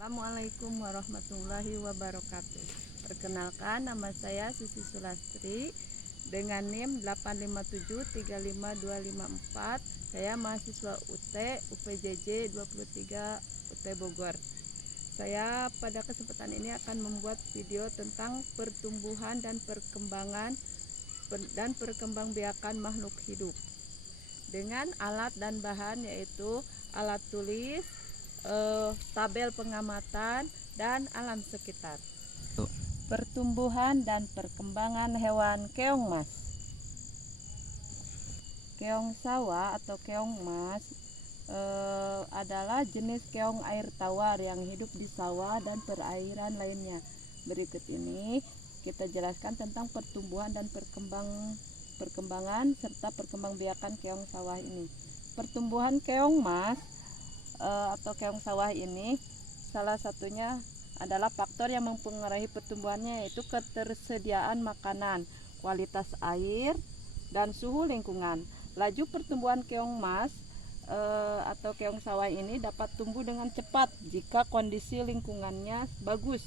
Assalamualaikum warahmatullahi wabarakatuh. Perkenalkan, nama saya Susi Sulastri dengan NIM 857355254. Saya mahasiswa UT UPJJ 23 UT Bogor. Saya pada kesempatan ini akan membuat video tentang pertumbuhan dan perkembangbiakan makhluk hidup dengan alat dan bahan yaitu alat tulis, tabel pengamatan, dan alam sekitar. Pertumbuhan dan perkembangan hewan keong mas. Keong sawah atau keong mas adalah jenis keong air tawar yang hidup di sawah dan perairan lainnya. Berikut ini kita jelaskan tentang pertumbuhan dan perkembangan serta perkembangbiakan keong sawah ini. Pertumbuhan keong mas atau keong sawah ini salah satunya adalah faktor yang mempengaruhi pertumbuhannya, yaitu ketersediaan makanan, kualitas air, dan suhu lingkungan. Laju pertumbuhan keong mas atau keong sawah ini dapat tumbuh dengan cepat jika kondisi lingkungannya bagus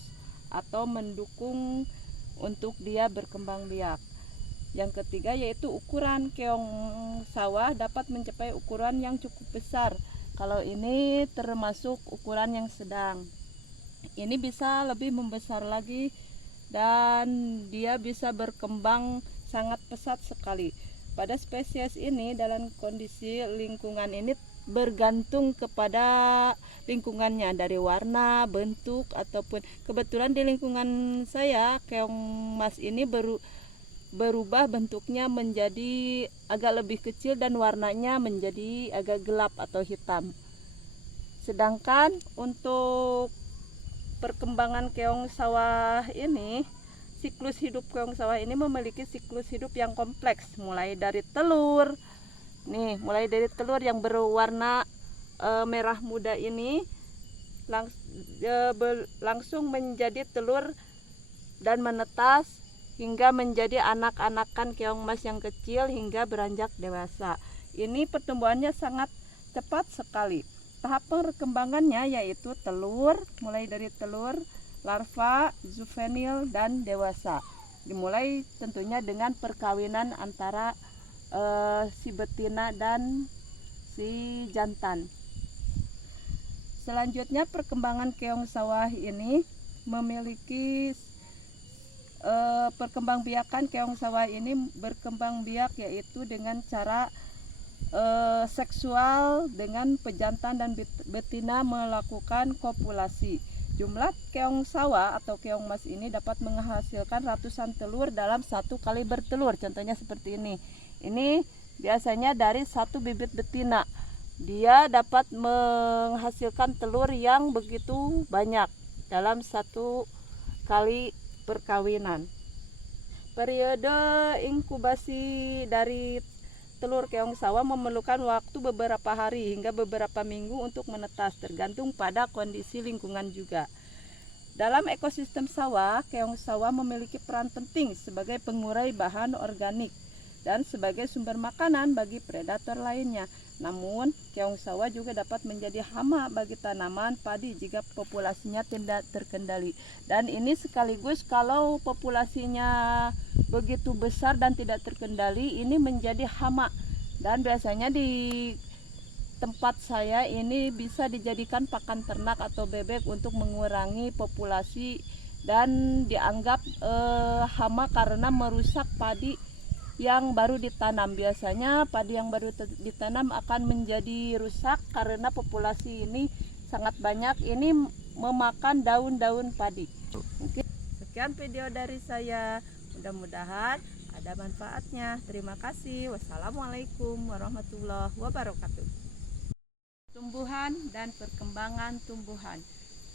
atau mendukung untuk dia berkembang biak. Yang ketiga yaitu ukuran. Keong sawah dapat mencapai ukuran yang cukup besar. Kalau ini termasuk ukuran yang sedang. Ini bisa lebih membesar lagi dan dia bisa berkembang sangat pesat sekali. Pada spesies ini dalam kondisi lingkungan ini bergantung kepada lingkungannya, dari warna, bentuk, ataupun kebetulan di lingkungan saya keong mas ini berubah bentuknya menjadi agak lebih kecil dan warnanya menjadi agak gelap atau hitam. Sedangkan untuk perkembangan keong sawah ini, siklus hidup keong sawah ini memiliki siklus hidup yang kompleks, mulai dari telur. Mulai dari telur yang berwarna merah muda ini langsung menjadi telur dan menetas hingga menjadi anak-anakan keong mas yang kecil hingga beranjak dewasa. Ini pertumbuhannya sangat cepat sekali. Tahap perkembangannya yaitu telur, mulai dari telur, larva, juvenil, dan dewasa. Dimulai tentunya dengan perkawinan antara si betina dan si jantan. Selanjutnya perkembangan keong sawah ini memiliki perkembangbiakan keong sawah ini berkembang biak yaitu dengan cara seksual dengan pejantan dan betina melakukan kopulasi. Jumlah keong sawah atau keong mas ini dapat menghasilkan ratusan telur dalam satu kali bertelur. Contohnya seperti ini. Ini biasanya dari satu bibit betina. Dia dapat menghasilkan telur yang begitu banyak dalam satu kali perkawinan. Periode inkubasi dari telur keong sawah memerlukan waktu beberapa hari hingga beberapa minggu untuk menetas, tergantung pada kondisi lingkungan juga. Dalam ekosistem sawah, keong sawah memiliki peran penting sebagai pengurai bahan organik dan sebagai sumber makanan bagi predator lainnya. Namun, keong sawah juga dapat menjadi hama bagi tanaman padi jika populasinya tidak terkendali. Dan ini sekaligus kalau populasinya begitu besar dan tidak terkendali, ini menjadi hama. Dan biasanya di tempat saya ini bisa dijadikan pakan ternak atau bebek untuk mengurangi populasi dan dianggap hama karena merusak padi yang baru ditanam. Biasanya padi yang baru ditanam akan menjadi rusak karena populasi ini sangat banyak. Ini memakan daun-daun padi. Mungkin sekian video dari saya. Mudah-mudahan ada manfaatnya. Terima kasih. Wassalamualaikum warahmatullahi wabarakatuh. Tumbuhan dan perkembangan tumbuhan.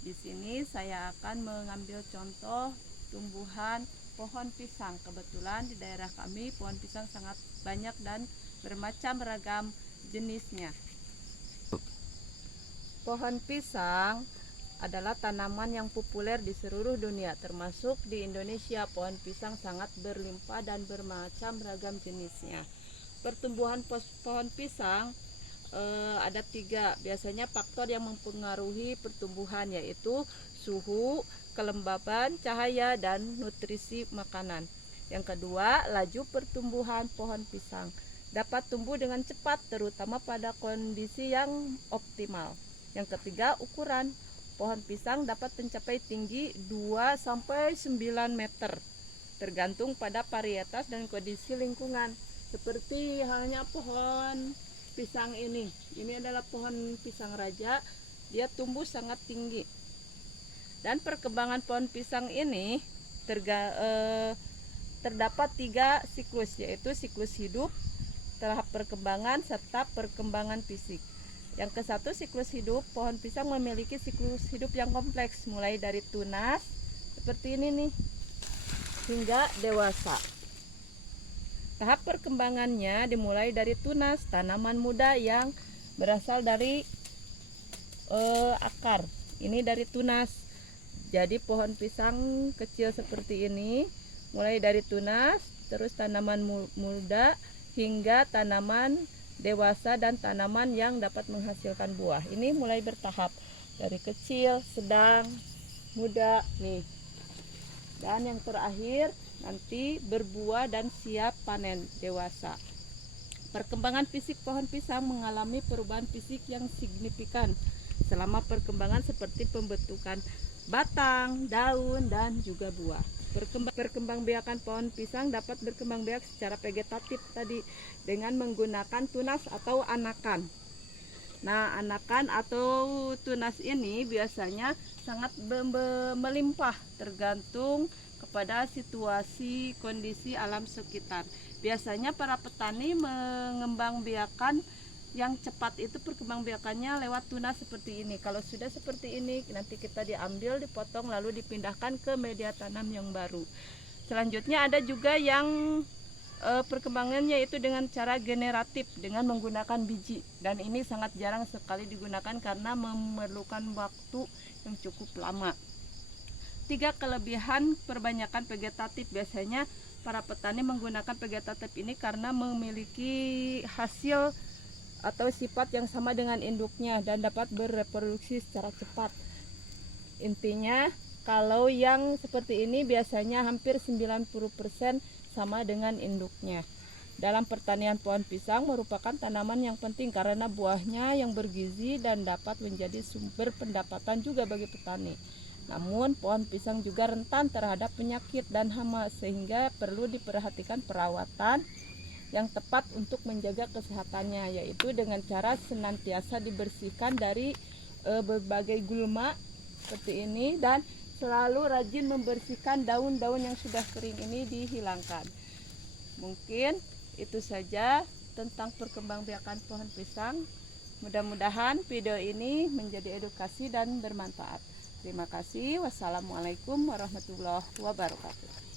Di sini saya akan mengambil contoh tumbuhan pohon pisang. Kebetulan di daerah kami pohon pisang sangat banyak dan bermacam ragam jenisnya. Pohon pisang adalah tanaman yang populer di seluruh dunia, termasuk di Indonesia. Pohon pisang sangat berlimpah dan bermacam ragam jenisnya. Pertumbuhan pohon pisang ada 3 biasanya faktor yang mempengaruhi pertumbuhan, yaitu suhu, kelembaban, cahaya, dan nutrisi makanan. Yang kedua, laju pertumbuhan pohon pisang dapat tumbuh dengan cepat terutama pada kondisi yang optimal. Yang ketiga, ukuran pohon pisang dapat mencapai tinggi 2-9 meter tergantung pada varietas dan kondisi lingkungan. Seperti halnya pohon pisang ini adalah pohon pisang raja, dia tumbuh sangat tinggi. Dan perkembangan pohon pisang ini terdapat 3 siklus, yaitu siklus hidup, tahap perkembangan, serta perkembangan fisik. Yang ke-1, siklus hidup. Pohon pisang memiliki siklus hidup yang kompleks, mulai dari tunas seperti ini nih hingga dewasa. Tahap perkembangannya dimulai dari tunas, tanaman muda yang berasal dari akar. Ini dari tunas. Jadi pohon pisang kecil seperti ini mulai dari tunas, terus tanaman muda hingga tanaman dewasa dan tanaman yang dapat menghasilkan buah. Ini mulai bertahap dari kecil, sedang, muda nih. Dan yang terakhir nanti berbuah dan siap panen dewasa. Perkembangan fisik pohon pisang mengalami perubahan fisik yang signifikan selama perkembangan, seperti pembentukan batang, daun, dan juga buah. Perkembangbiakan pohon pisang dapat berkembang biak secara vegetatif tadi dengan menggunakan tunas atau anakan. Nah, anakan atau tunas ini biasanya sangat melimpah tergantung kepada situasi kondisi alam sekitar. Biasanya para petani mengembangbiakan yang cepat itu perkembangbiakannya lewat tunas seperti ini. Kalau sudah seperti ini nanti kita diambil, dipotong, lalu dipindahkan ke media tanam yang baru. Selanjutnya ada juga yang perkembangannya itu dengan cara generatif dengan menggunakan biji, dan ini sangat jarang sekali digunakan karena memerlukan waktu yang cukup lama. 3 kelebihan perbanyakan vegetatif. Biasanya para petani menggunakan vegetatif ini karena memiliki hasil atau sifat yang sama dengan induknya dan dapat bereproduksi secara cepat. Intinya kalau yang seperti ini biasanya hampir 90% sama dengan induknya. Dalam pertanian, pohon pisang merupakan tanaman yang penting karena buahnya yang bergizi dan dapat menjadi sumber pendapatan juga bagi petani. Namun pohon pisang juga rentan terhadap penyakit dan hama, sehingga perlu diperhatikan perawatan yang tepat untuk menjaga kesehatannya, yaitu dengan cara senantiasa dibersihkan dari berbagai gulma seperti ini, dan selalu rajin membersihkan daun-daun yang sudah kering ini dihilangkan. Mungkin itu saja tentang perkembangbiakan pohon pisang. Mudah-mudahan video ini menjadi edukasi dan bermanfaat. Terima kasih. Wassalamualaikum warahmatullahi wabarakatuh.